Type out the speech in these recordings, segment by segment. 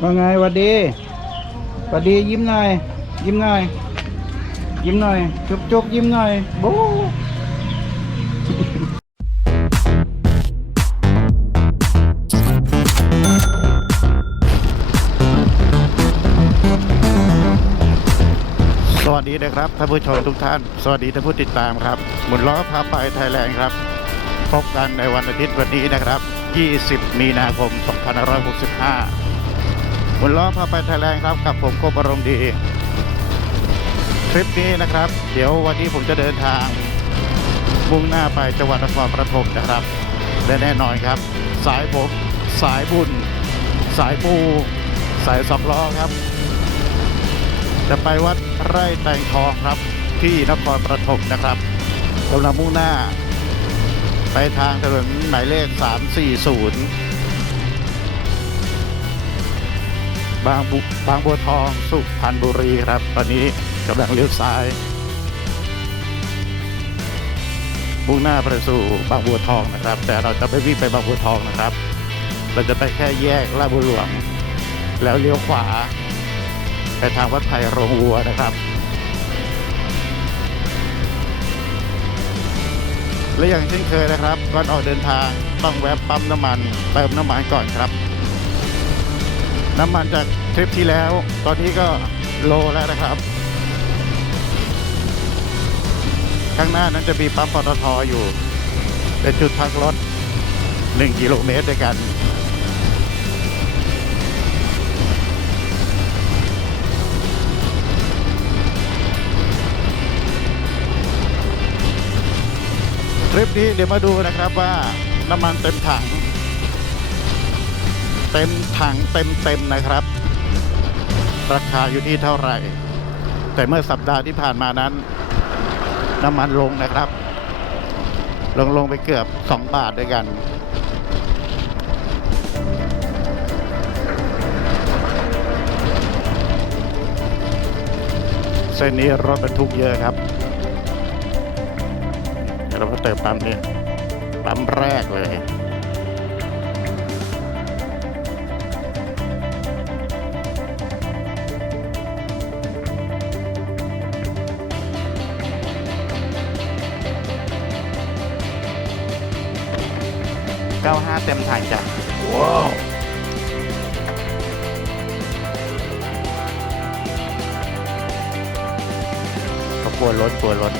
ว่าไงหวัดดีหวัดดียิ้มหน่อย ยิ้มหน่อย ยิ้มหน่อย จุบจุบยิ้มหน่อยบู๊สวัสดีนะครับท่านผู้ชมทุกท่าน สวัสดีท่านผู้ติดตามครับหมุนล้อพาไปไทยแลนด์ครับ พบกันในวันอาทิตย์วันนี้นะครับ 20 มีนาคม 2565 หมุนล้อพาไปไทยแลนด์ครับกับผมโกบอารมณ์ดีทริปนี้นะครับ เดี๋ยววันนี้ผมจะเดินทาง มุ่งหน้าไปจังหวัดนครปฐมนะครับและแน่นอนครับ สายผมสายบุญ สายปู สายสองล้อครับ จะไปวัดไร่แตงทองครับ ที่นครปฐมนะครับกำลังมุ่งหน้า ไปทางถนนหมายเลข 340 บางบางบัวทองสุพรรณบุรีครับ ตอนนี้กำลังเลี้ยวซ้ายมุ่งหน้าไปสู่บางบัวทองนะครับ แต่เราจะไม่วิ่งไปบางบัวทองนะครับ เราจะไปแค่แยกลาดบัวหลวง แล้วเลี้ยวขวา ไปทางวัดไผ่โรงวัวนะครับ และอย่างเช่นเคยนะครับก่อนออกเดินทางต้องแวะปั๊มน้ำมันเติมน้ำมันก่อนครับ น้ำมันจากทริปที่แล้ว ตอนนี้ก็โลแล้วนะครับ ข้างหน้านั้นจะมีปั๊มปตทอยู่ เป็นจุดพักรถ 1 กิโลเมตรด้วยกันทริปนี้เดี๋ยวมาดูนะครับว่าน้ำมันเต็มถัง เต็มถังเต็มเต็มๆนะครับ ราคาอยู่ที่เท่าไหร่ แต่เมื่อสัปดาห์ที่ผ่านมานั้น น้ำมันลงนะครับ ลงลงไปเกือบ 2 บาทด้วยกันเส้นนี้รถบรรทุกเยอะครับเดี๋ยวเรามาเติมปั๊มนี้ปั๊มแรกเลย 95 เต็มถังจ้ะว้าวก็กลัวรถกลัวรถ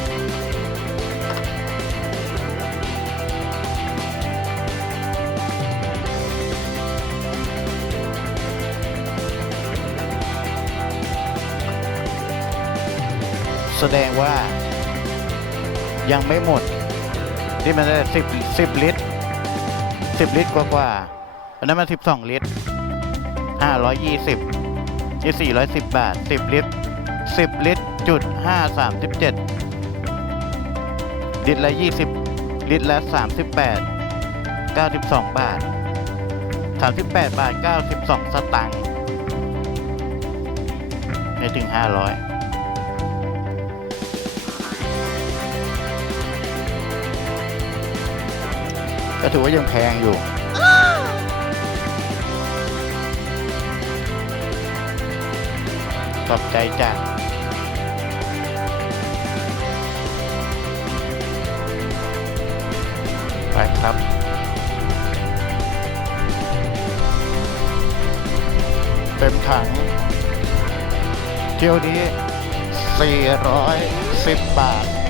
แสดงว่ายังไม่หมดที่มันได้สิบสิบลิตร สิบลิตรกว่ากว่าๆอันนั้นมันสิบสองลิตรห้าร้อยยี่สิบนี่สี่ร้อยสิบบาทสิบลิตรสิบลิตรจุดห้าสามสิบเจ็ดลิตรละยี่สิบลิตรละสามสิบแปดเก้าสิบสองบาทสามสิบแปดบาทเก้าสิบสองสตังค์ไม่ถึงห้าร้อย ก็ถือว่ายังแพงอยู่ขอบใจจ้ะไปครับเต็มถัง เที่ยวนี้ 410 บาท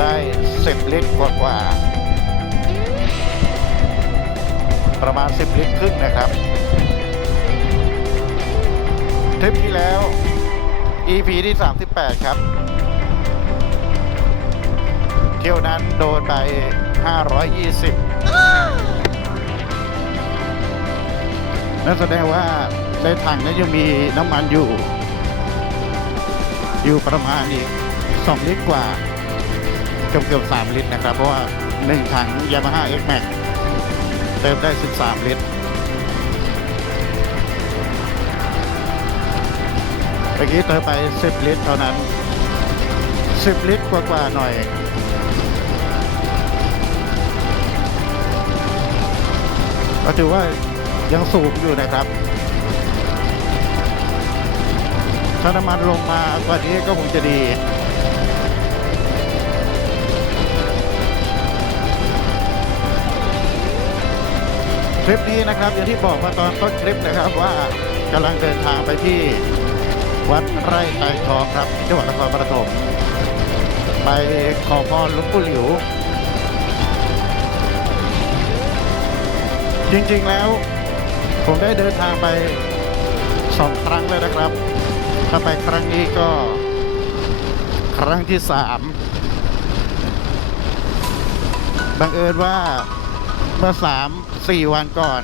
ได้ 10 ลิตรกว่ากว่าประมาณ 10 ลิตรครึ่งนะครับทริปที่แล้ว EP ที่ 38 ครับ เที่ยวนั้นโดนไป 520 นั่นแสดงว่าในถังนั้นยังมีน้ำมันอยู่ อยู่ประมาณอีก 2 ลิตรกว่า เกือบเกือบ3ลิตรนะครับ เพราะว่า 1 ถัง Yamaha X Max เติมได้ 13 ลิตร เมื่อกี้เติมไป 10 ลิตรเท่านั้น 10 ลิตรกว่าๆหน่อยก็ถือว่ายังสูงอยู่นะครับ ถ้าน้ำมันลงมากว่านี้ก็คงจะดี ลิปนี้นะครับอย่างที่บอกมาตอนต้นคลิปนะครับว่ากำลังเดินทางไปที่วัดไร่ไตรทองครับจังหวัดนครปฐมไปขอพรหลวงปู่หลิว จริงๆแล้วผมได้เดินทางไปสองครั้งเลยนะครับถ้าไปครั้งนี้ก็ครั้งที่สามบังเอิญว่าเมื่อสาม สี่วันก่อน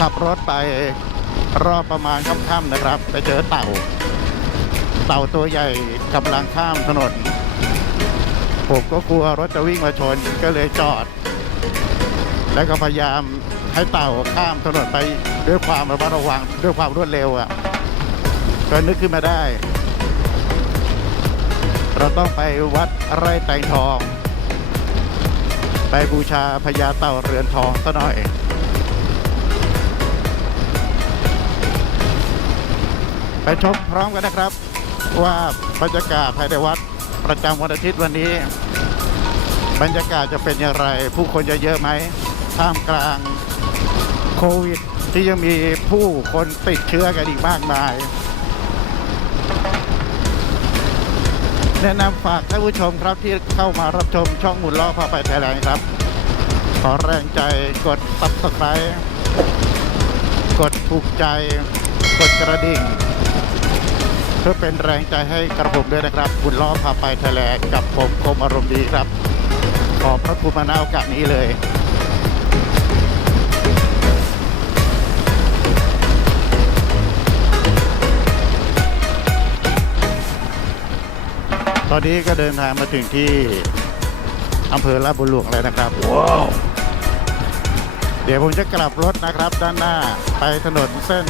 ขับรถไปรอบประมาณค่ำๆนะครับ ไปเจอเต่า เต่าตัวใหญ่กำลังข้ามถนน ผมก็กลัวรถจะวิ่งมาชนก็เลยจอด แล้วก็พยายามให้เต่าข้ามถนนไปด้วยความระมัดระวังด้วยความรวดเร็วอะ่ะก็นึกขึ้นมาได้ เราต้องไปวัดไร่ไตรทอง ไปบูชาพญาเต่าเรือนทองซะหน่อย ไปชมพร้อมกันนะครับ ว่าบรรยากาศภายในวัดประจำวันอาทิตย์วันนี้ บรรยากาศจะเป็นอย่างไร ผู้คนจะเยอะไหมท่ามกลางโควิด ที่ยังมีผู้คนติดเชื้อกันอีกมากมาย แนะนำฝากท่านผู้ชมครับที่เข้ามารับชมช่องหมุนล้อพาไปไทยแลนด์ครับ ขอแรงใจกด subscribe กดถูกใจ กดกระดิ่ง เพื่อเป็นแรงใจให้กระผมด้วยนะครับบุญล้อพาไปไทยแลนด์กับผมคมอารมณ์ดีครับ ขอบพระคุณมาณโอกาสนี้เลย ตอนนี้ก็เดินทางมาถึงที่อำเภอลาดบุญหลวงแล้วนะครับว้าวเดี๋ยวผมจะกลับรถนะครับ ด้านหน้าไปถนนเส้น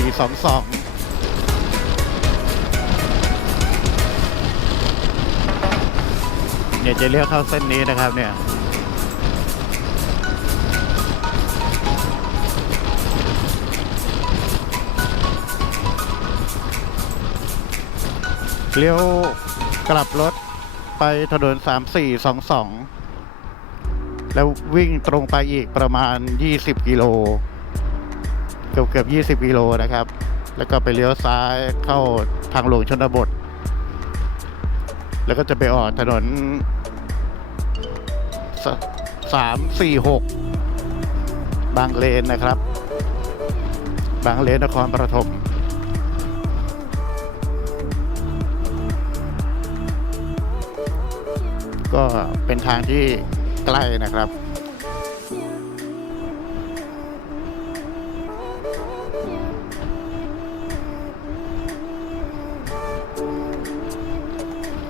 3422เนี่ยจะเลี้ยวเข้าเส้นนี้นะครับเนี่ย เลี้ยว กลับรถไปถนน 3422 แล้ววิ่งตรงไปอีกประมาณ 20 กิโล เกือบเกือบ20 กิโลนะครับ แล้วก็ไปเลี้ยวซ้ายเข้าทางหลวงชนบท แล้วก็จะไปออกถนนสสามสี่หกบางเลนนะครับ บางเลนนครปฐม ก็เป็นทางที่ใกล้นะครับ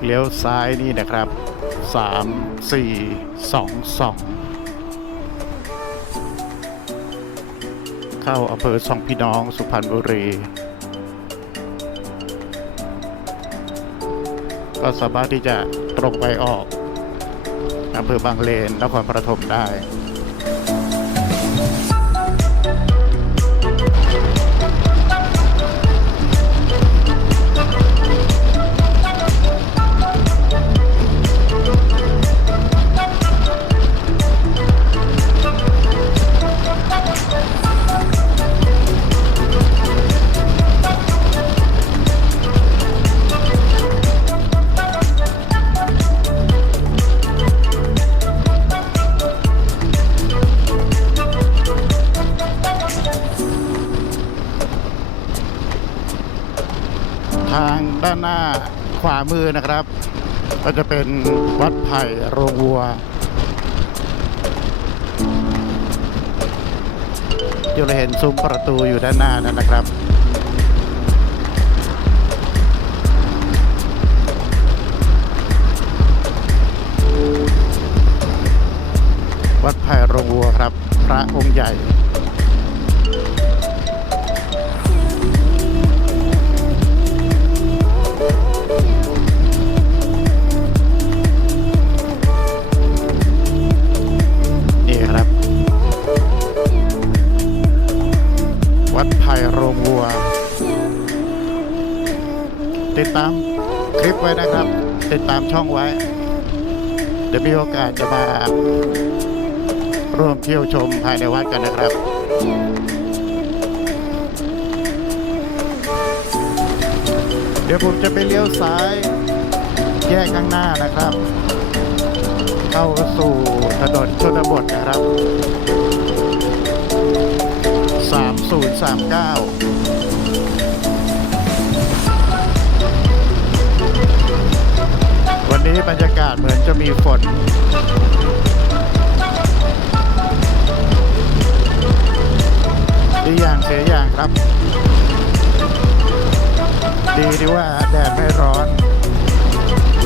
เลี้ยวซ้ายนี่นะครับสามสี่สองสองเข้าอำเภอสองพี่น้องสุพรรณบุรี ก็สามารถที่จะตรงไปออก อำเภอบางเลนนครปฐมได้ ทางด้านหน้าขวามือนะครับ ก็จะเป็นวัดไผ่โรงวัวที่เราเห็นซุ้มประตูอยู่ด้านหน้านั่นนะครับวัดไผ่โรงวัวครับ พระองค์ใหญ่ ติดตามคลิปไว้นะครับ ติดตามช่องไว้ เดี๋ยวมีโอกาสจะมาร่วมเที่ยวชมภายในวัดกันนะครับเดี๋ยวผมจะไปเลี้ยวซ้าย แยกข้างหน้านะครับ เข้าสู่ถนนชนบทนะครับ 3039 นี้บรรยากาศเหมือนจะมีฝน ดีอย่างเสียอย่างครับ ดีที่ว่าแดดไม่ร้อน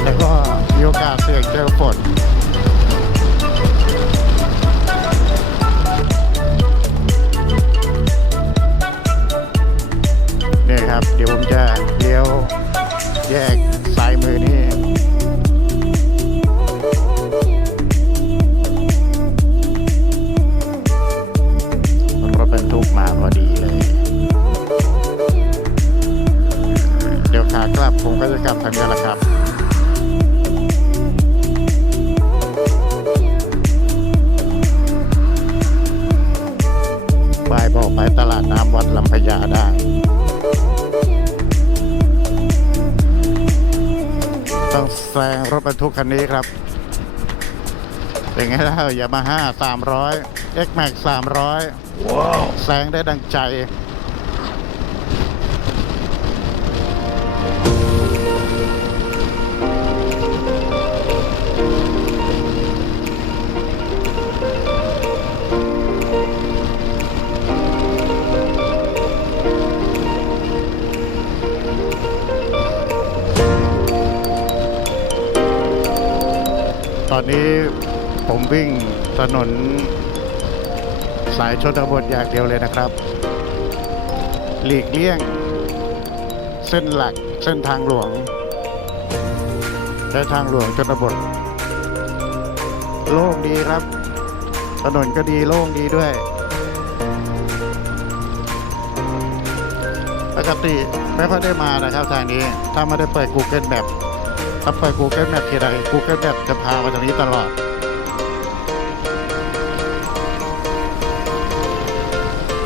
แล้วก็มีโอกาสเสี่ยงเจอฝน ยามาฮ่า300 X Max 300 ว้าวแซงได้ดังใจตอนนี้ ผมวิ่งถนนสายชนบทอย่างเดียวเลยนะครับ หลีกเลี่ยง เส้นหลักเส้นทางหลวง และทางหลวงชนบท โล่งดีครับ ถนนก็ดีโล่งดีด้วยปกติไม่ค่อยได้มานะครับทางนี้ ถ้าไม่ได้เปิด Google Map ถ้าเปิด Google Map ทีไร Google Map จะพามาทางนี้ตลอด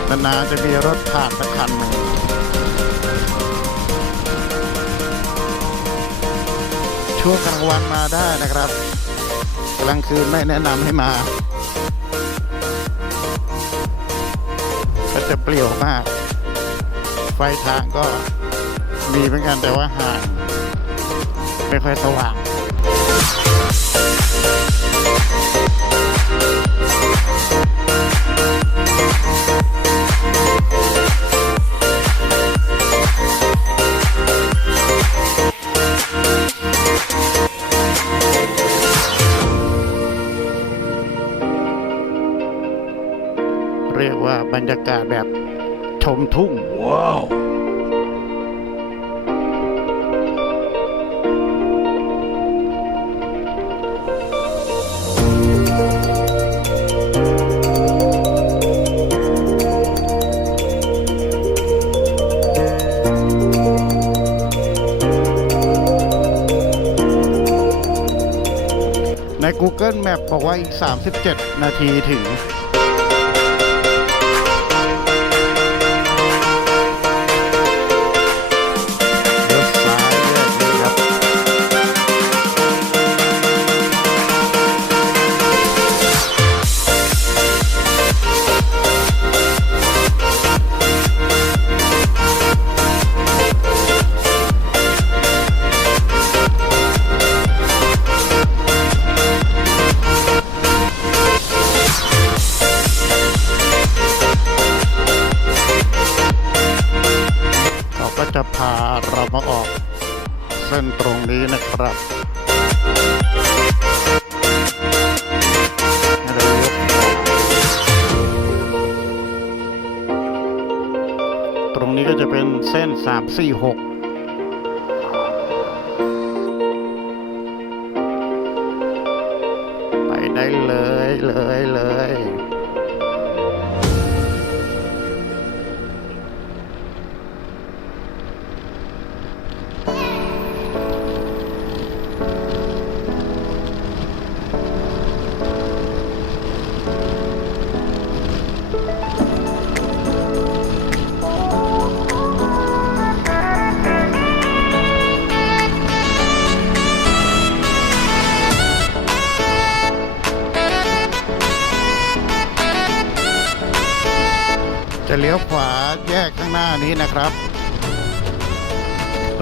นานๆจะมีรถผ่านสักคันหนึ่งช่วงกลางวันมาได้นะครับกลางคืนไม่แนะนำให้มา ก็จะเปลี่ยวมาก ไฟทางก็มีเหมือนกันแต่ว่าห่างไม่ค่อยสว่าง เรียกว่าบรรยากาศแบบชมทุ่ง ว้าวใน Google Map บอกว่าอีก 37 นาทีถึง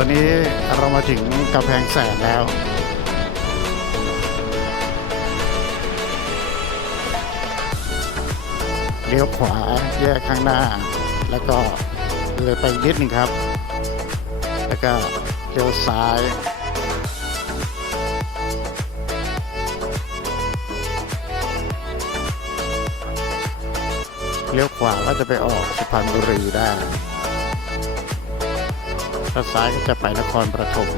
อนนี้เรามาถึงกำแพงแสนแล้ว เลี้ยวขวาแยกข้างหน้า แล้วก็เลยไปนิดหนึ่งครับ แล้วก็เลี้ยวซ้ายเลี้ยวขวาก็จะไปออกสุพรรณบุรีได้ ถ้าซ้ายก็จะไปนครปฐม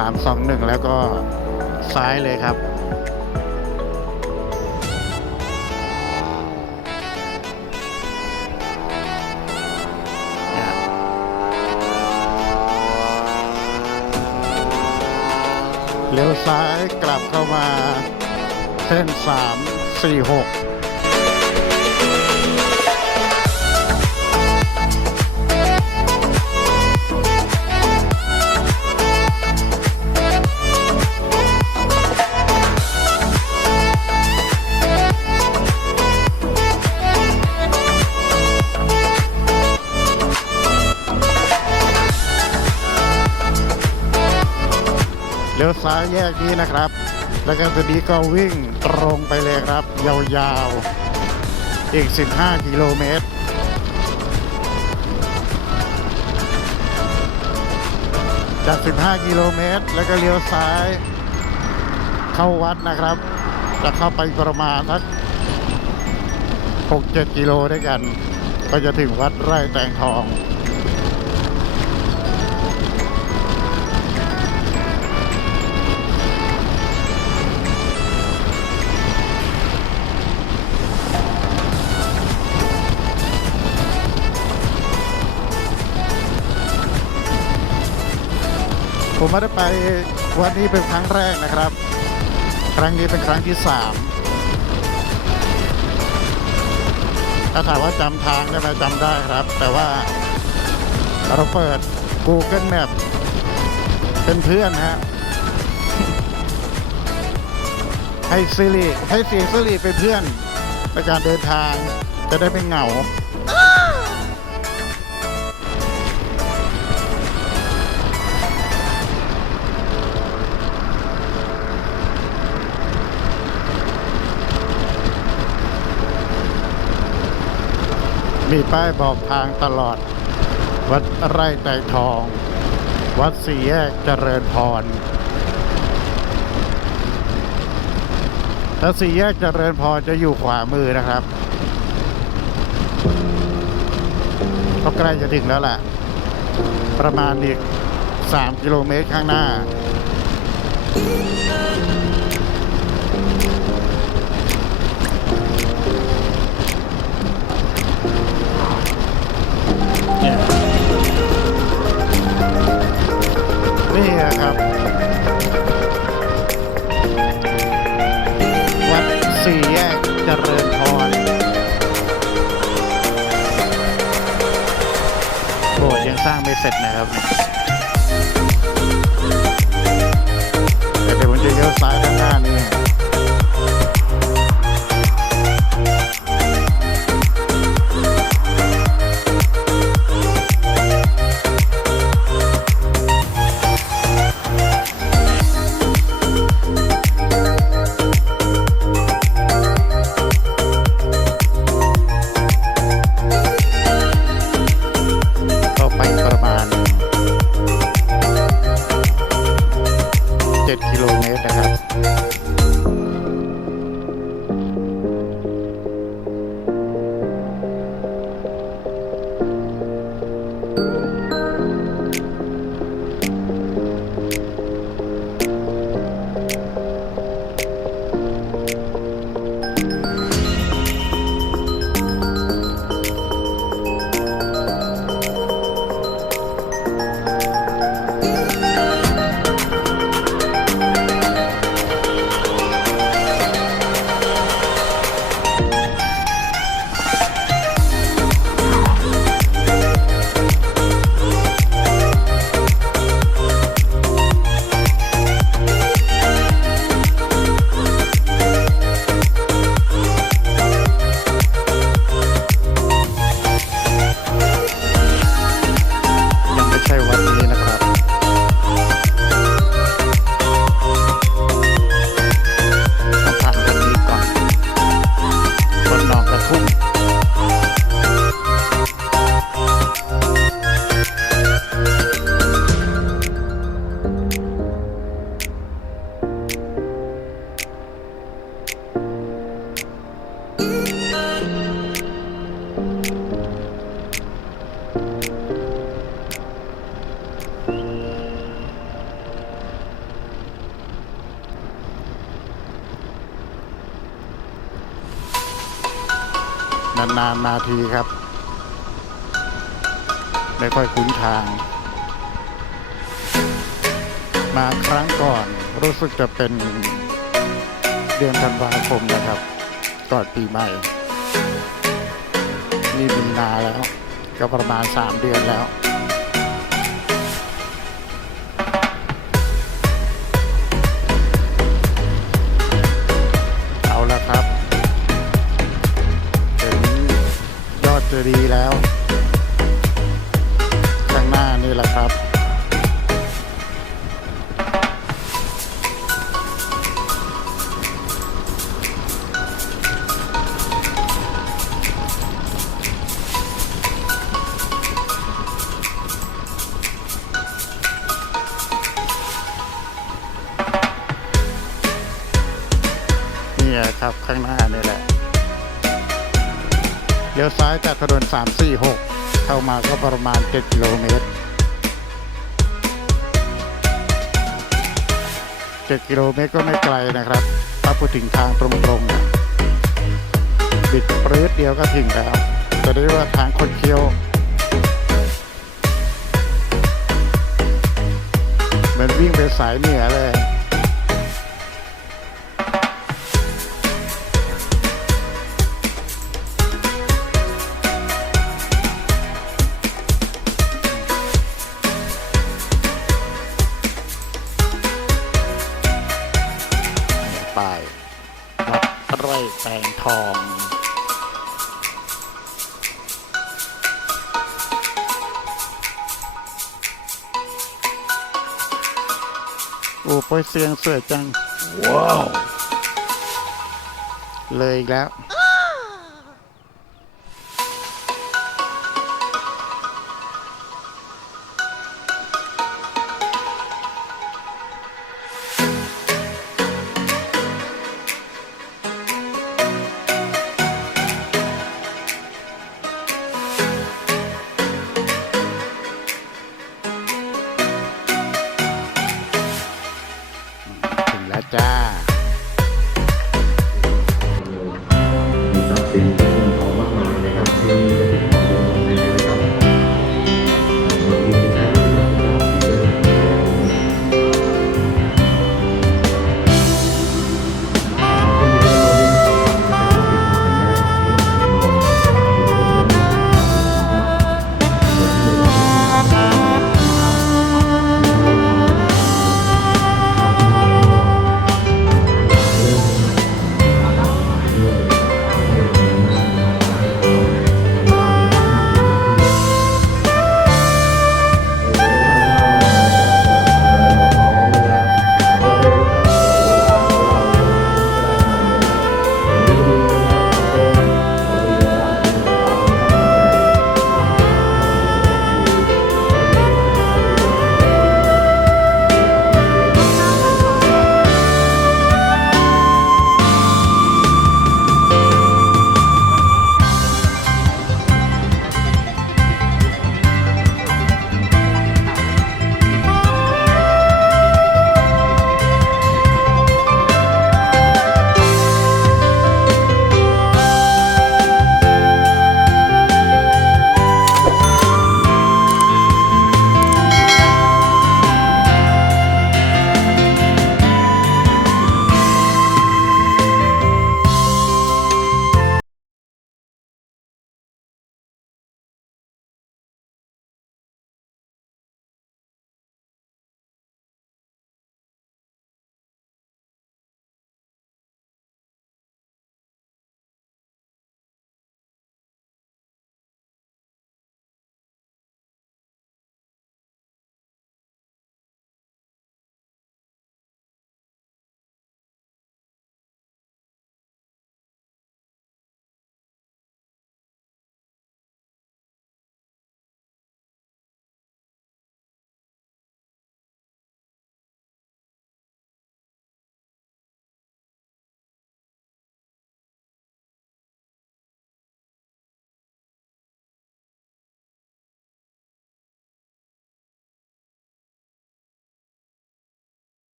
3 2 1 แล้วก็ซ้ายเลยครับ เลี้ยวซ้ายกลับเข้ามาเส้น 3 4 6 ซ้ายแยกนี้นะครับ แล้วก็ตัวนี้ก็วิ่งตรงไปเลยครับ ยาวๆ อีก 15 กิโลเมตรจาก 15 กิโลเมตร แล้วก็เลี้ยวซ้าย เข้าวัดนะครับ จะเข้าไปประมาณสัก 6-7 กิโลด้วยกัน ก็จะถึงวัดไร่แตงทอง ผมไม่ได้ไปวันนี้เป็นครั้งแรกนะครับ ครั้งนี้เป็นครั้งที่สามถ้าถามว่าจำทางได้ไหมจำได้ครับ แต่ว่าเราเปิด Google Map เป็นเพื่อนฮะให้ซิริให้เสียงซิริเป็นเพื่อนในการเดินทางจะได้ไม่เหงา ป้ายบอกทางตลอด วัดไร่ไตรทอง วัดสี่แยกเจริญพรถ้าสี่แยกเจริญพรจะอยู่ขวามือนะครับก็ใกล้จะถึงแล้วแหละ ประมาณอีก 3 กิโลเมตรข้างหน้า นี่ครับ วัดสี่แยกเจริญพรโบสถ์ยังสร้างไม่เสร็จนะครับเดี๋ยวผมจะเลี้ยวซ้ายนะ คมนะครับก่อนปีใหม่ นี่มีนาแล้ว ก็ประมาณ 3 เดือนแล้ว เอาละครับถึงยอดเจดีแล้ว ข้างหน้านี่แหละครับ เข้ามาก็ประมาณ 7 กิโลเมตร 7 กิโลเมตรก็ไม่ไกลนะครับถ้าพูดถึงทางตรงๆนะบิดปรื๊ดเดียวก็ถึงแล้วจะได้ว่าทางคนเคี้ยวเหมือนวิ่งไปสายเหนือเลย โอ้โปยเสียงสวยจัง ว้าว เลยอีกแล้ว